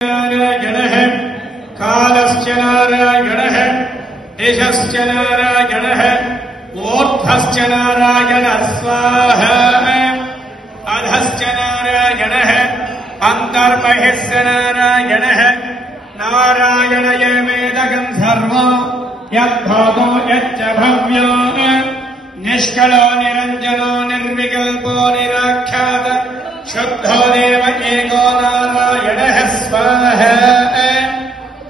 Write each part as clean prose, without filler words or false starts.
नारायणः कालश्च नारायणः दिशश्च नारायणः ऊर्ध्वश्च नारायणः स्वाहा अधश्च नारायणः अन्तर्बहिश्च नारायणः नारायणयमेदकं सर्वं यद्भूतो यच्च भव्यो निष्कलो निरञ्जनो निर्विकल्पो निराख्यात शुद्धो देव एको नारायणः स्वाहा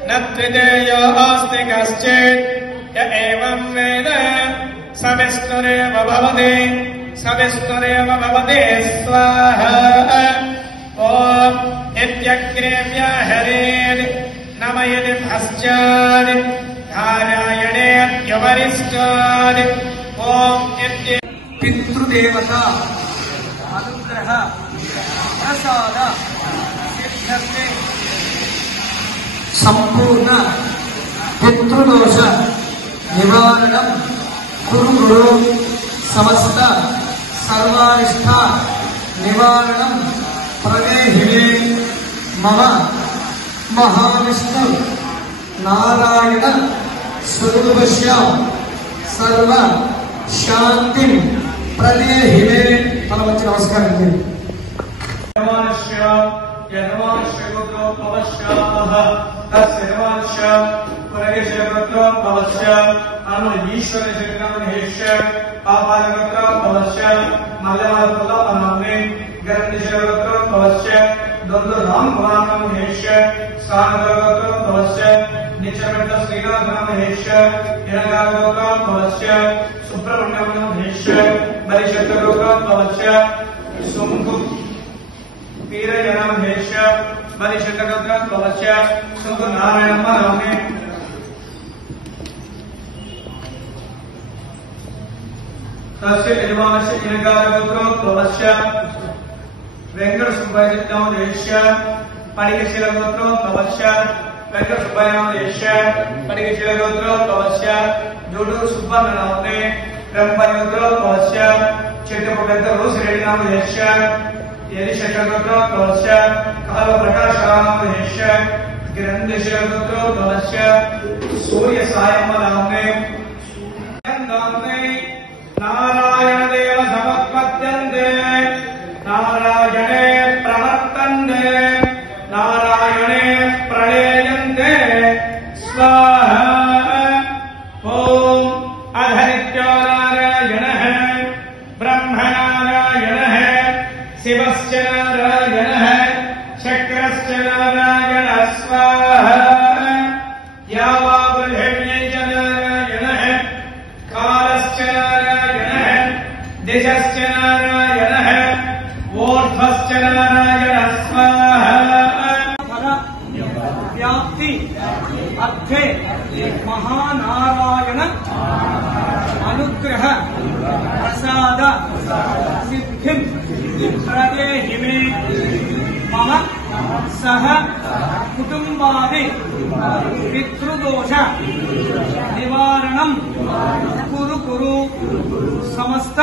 न त्रिदेयो अस्ति कश्चित् य एवं वेद स विष्णुरेव भवति स्वाहा ॐ इत्यग्रे व्याहरेत् नम यदि पश्चात् नारायणेऽप्यवरिष्ठात् ॐ इत्य पितृदेवता अनुग्रह प्रसाद सिद्धते संपूर्ण पितृदोष निवारणं कुरु समस्त सर्वारिष्ठ निवारणं प्रदेहिवे मम महाविष्णु नारायण स्वरूपस्य सर्व शांति प्रदेहिवे परमच नमस्कार तस्य यजमानस्य इनकारगोत्रोद्भवस्य वेंकटसुब्बय्यनामधेयस्य पडिगशीलगोत्रोद्भवस्य वेंकटसुब्बय्यनामधेयस्य पडिगशीलगोत्रोद्भवस्य जूडूरु सुब्बन्ननामने ब्रह्मगोत्रोद्भवस्य चिट्टपुट्टरूसिरेड्डिनामधेयस्य यदिशेषगोत्रोद्भवस्य कालप्रकाशनामधेयस्य गिरन्धशीलगोत्रोद्भवस्य सूर्यसायम्मनामने नारायण देव समपद्यन्ते नारायणे प्रवर्तन्ते नारायणे प्रलेयन्ते स्वाहा ॐ अधरित्यो नारायणः ब्रह्मनारायणः शिवश्च नारायणः चक्रश्च नारायणः स्वाहा यावा पृथिव्यै च नारायणः कालश्च दिशश्च नारायणः ऊर्ध्वश्च नारायणः स्वाहा व्याप्ति अर्थे महानारायण अनुग्रह प्रसाद सिद्धिं प्रदेहि मे मम सह कुटुंबादि पितृदोष निवारणं कुरु समस्त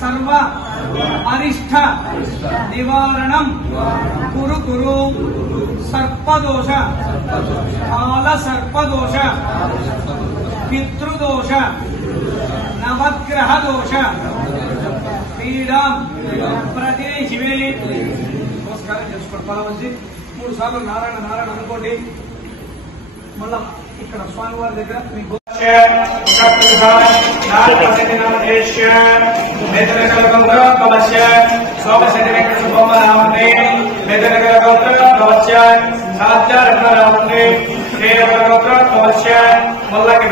सर्व अरिष्ठ निवारणं कुरु सर्पदोष काल सर्पदोष पितृदोष नवग्रह दोष पीड़ा प्रदेहिवे नमस्कार చేసుకోండి 3 సార్లు నారాయణ నారాయణ అనుకోండి మళ్ళా ఇక్కడ స్వామివారి దగ్గర మీకు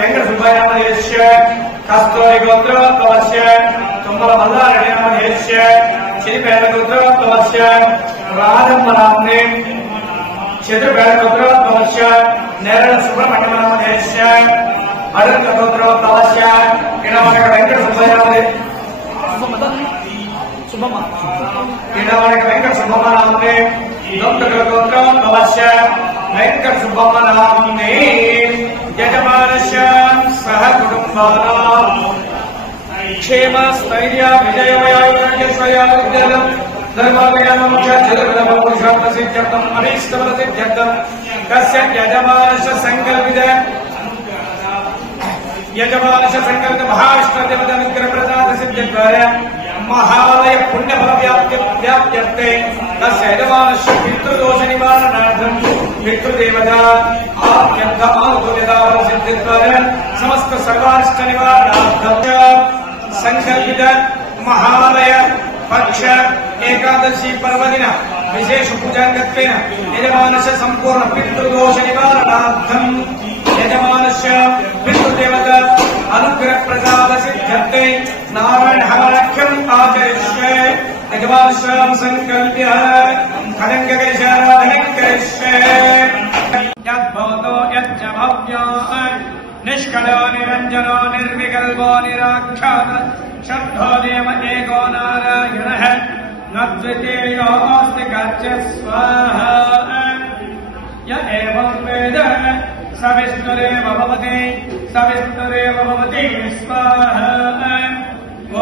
వెంకట సుబ్బయ్య కస్తూరి గోత్రోద్భవస్య తుమ్మల మల్లారెడ్డి నామధేయస్య చిరిపేట గోత్రోద్భవస్య రాధమ్మ నామ్నే చతుర్పేట గోత్రోద్భవస్య నేరళ సుబ్రహ్మణ్య నామధేయస్య అనంత గోత్రోద్భవస్య ఇనవనక వెంకట సుబ్బయ్య ఇనవనక వెంకట సుబ్బమ్మ నామ్నే దొంతక గోత్రోద్భవస్య వెంకట సుబ్బమ్మ నామ్నే యజమానస్య సహ కుటుంబానాం क्षेम स्थैर्य विजयमय धर्मार्थ अभीष्टफलसिद्ध्यर्थम् तस्य यजमानश संकल्पित महाविष्णुदेवतानुग्रहप्रसादसिद्ध्यद्वारा महालय पुण्यफल व्याप्त्यर्थे तस्य यजमानस्य पितृदोष निवारणार्थम् पितृदेवता आप्यन्त आनुकूल्यताफलसिद्ध्यद्वारा समस्त सर्वाष्ट निवारणार्थम् संकल्पित महालय पक्ष एकादशी पर्वदिन विशेष पूजांगत्वेन यजमानस्य संपूर्ण पितृदोष निवारणार्थम् यजमानस्य पितृदेवता अनुग्रह प्रसाद सिद्ध्यर्थे नारायण हवनाख्यम् आचरिष्ये यजमानस्य संकल्प्य खडङ्गकलशाराधनं करिष्ये यद्भवतो यच्च भव्यो निष्कलो निरञ्जनो निर्विकल्पो निराख्यात शब्दो देव एको नारायणः न द्वितीयोऽस्ति कश्चित् स्वाहा य एवं वेद स विष्णुरेव भवति स्वाहा ॐ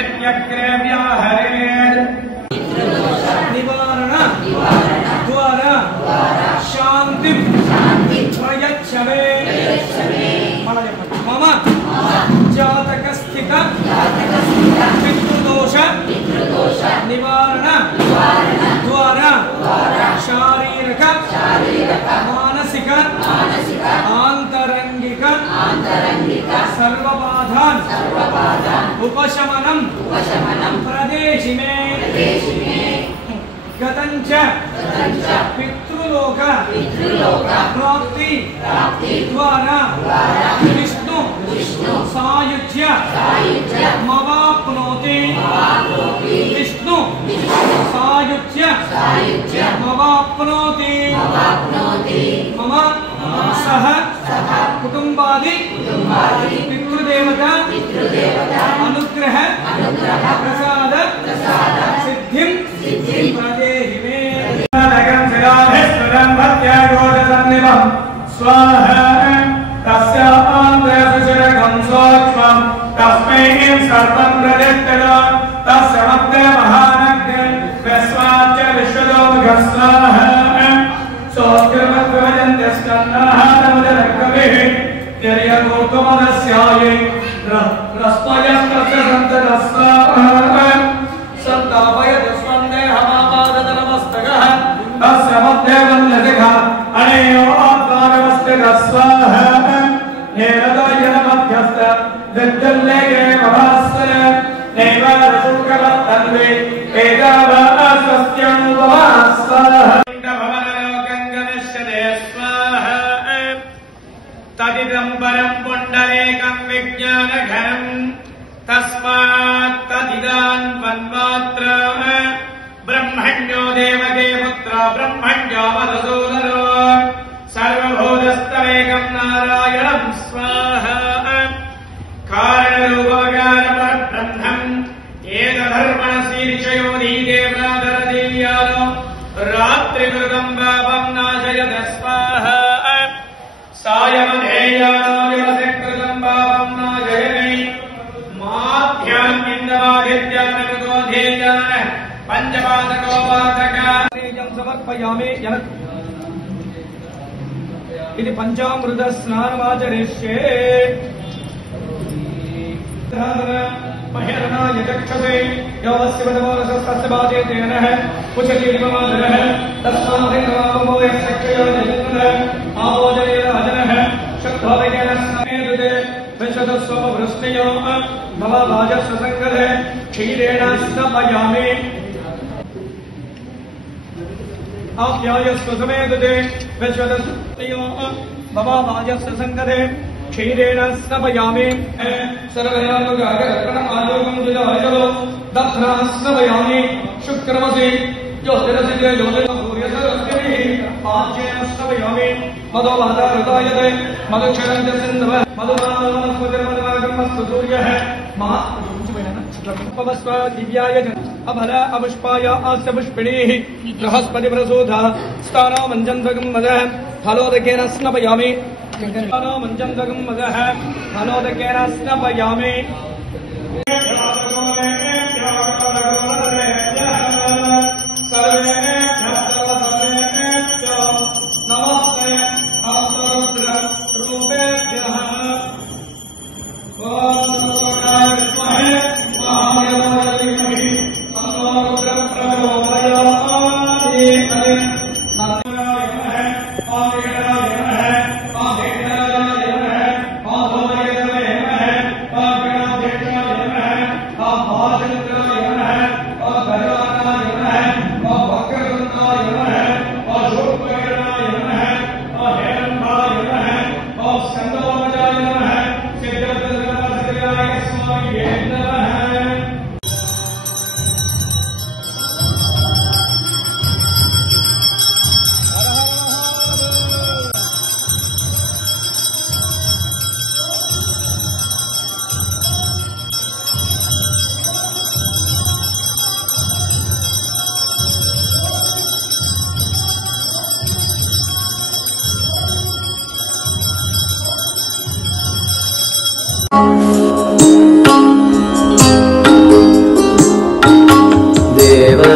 इत्यग्रे व्याहरेत् निवारण द्वारा शान्तिं प्रयच्छवे मम जातकस्थित पितृदोष निवारण द्वारा शारीरिक मानसिक आंतरंगिक सर्वबाधान् उपशमनं प्रदेशि मे गतञ्च पितृलोक प्राप्ति द्वारा विष्णु सायुज्य मवाप्नोति विष्णु सायुज्य मवाप्नोति मम सह कुटुंबादि पितृदेवता अनुग्रह प्रसाद सिद्धिं प्रदेहि मे स्वाहा तस्य आंतरशिरकं सूक्ष्मं तस्मै सर्वं प्रदत्तः तस्य मध्ये महानग्ने विश्वाच्च विश्वलोकः स्वाहा सोऽग्रमद्वयन्त्यस्कन्नाहारमुदरकविः तिर्यगोत्तमदस्याये रस्त्वयस्तस्य सन्ततः स्वाहा सन्तापयतस्मन्देहमापादतनमस्तकः तस्य मध्ये वन्दतिकः अनेयो आत्मानमस्तिकः स्वाहा हेरदायन मध्यस्थ विद्युल्लेखे भवास्तर नैव शुक्लवत्तन्वे वेदावास्वस्त्यनुभवास्वाहा भवनलोकङ्गनश्यते स्वाहा तदिदं परं पुण्डरेकं विज्ञानघनं तस्मात् तदिदान् वन्मात्रा ब्रह्मण्यो देवके पुत्र ब्रह्मण्यो मधुसूदनो सर्वभूतस्थमेकं नारायणं स्वाहा कारणरूपकारपरब्रह्मम् एतधर्मणशीर्षयो धीदेवनादरदीयानो रात्रिकृतं पापं नाशयत स्वाहा सायमधेयानो दिवसकृतं पापं नाशयति माभ्याम् इन्दवादित्यानकृतोऽधेयान पञ्चपादकोपादकां समर्पयामि इति पंचामृत स्नानमाचरिष्ये महेरणाय चक्षते योऽस्य वदमोरसस्तस्य बाधेतेनः पुषतीरिममादरः तस्मादिन्नमामो यक्षयो जगन्नः आभोजनेन अजनः शक्तोदकेन स्नानेदुते विशदस्वमवृष्टयो भवभाजस्य सङ्गरे क्षीरेण स्नपयामि आप्यायस्व समेदते विश्वदस्यो भवभाजस्य सङ्गरे क्षीरेण स्नपयामि सर्वयानुगागरकणमालोकं दुजायलो दध्ना स्नपयामि शुक्रमसि ज्योतिरसि ज्योतिर्सूर्यसरस्वती आज्येन स्नपयामि मधोवादारुदायते मधुक्षरं च सिन्धवः मधुमानवनस्पतिर्मधुमागमस्तु सूर्यः महापवस्व दिव्याय अभल अपुष्पाय अस्य पुष्पिणीः बृहस्पतिप्रसूधा स्थानामञ्जन्धकं मदः फलोदकेन स्नपयामि मञ्जन्धकं मदः फलोदकेन स्नपयामि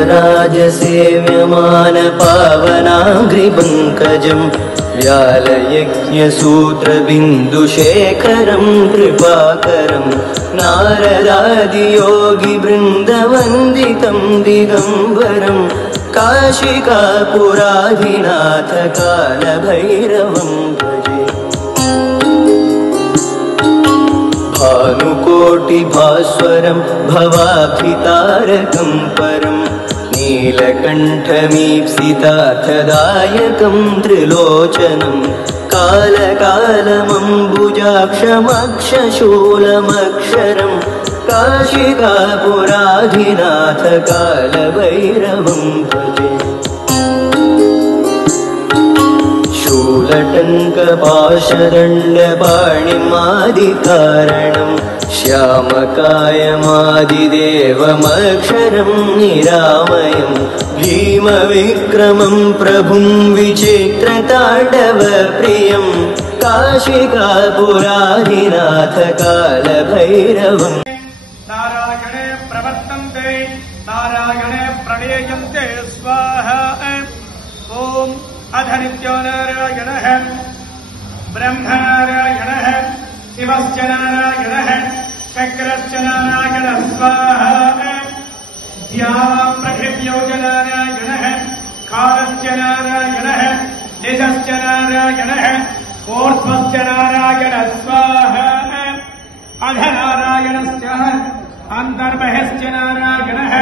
नटराजसेव्यमान पावनाग्रिपङ्कजम् व्यालयज्ञसूत्रबिन्दुशेखरम् कृपाकरम् नारदादियोगिवृन्दवन्दितम् दिगम्बरम् काशिकापुराधिनाथ कालभैरवम् भजे भानुकोटिभास्वरम् भवाब्धितारकम् परम् नीलकण्ठमीप्सितार्थदायकम् त्रिलोचनम् कालकालमम्बुजाक्षमक्षशूलमक्षरम् काशिकापुराधिनाथ कालभैरवम् भजे शूलटङ्कपाशदण्डपाणिमादिकारणम् श्यामकायमादिदेवमक्षरम् निरामयम् भीमविक्रमम् प्रभुम् विचित्रताण्डवप्रियम् काशिकापुराधिनाथ कालभैरवम् नारायणे प्रवर्तन्ते नारायणे प्रणेयन्ते स्वाहा ॐ अध नित्यो नारायणः ब्रह्मनारायणः शिवश्च नारायणः शङ्करश्च नारायणः स्वाहा ध्यानप्रभृत्यो च नारायणः कालश्च नारायणः निजश्च नारायणः ऊर्ध्वश्च नारायणः स्वाहा अध नारायणश्च अन्तर्बहिश्च नारायणः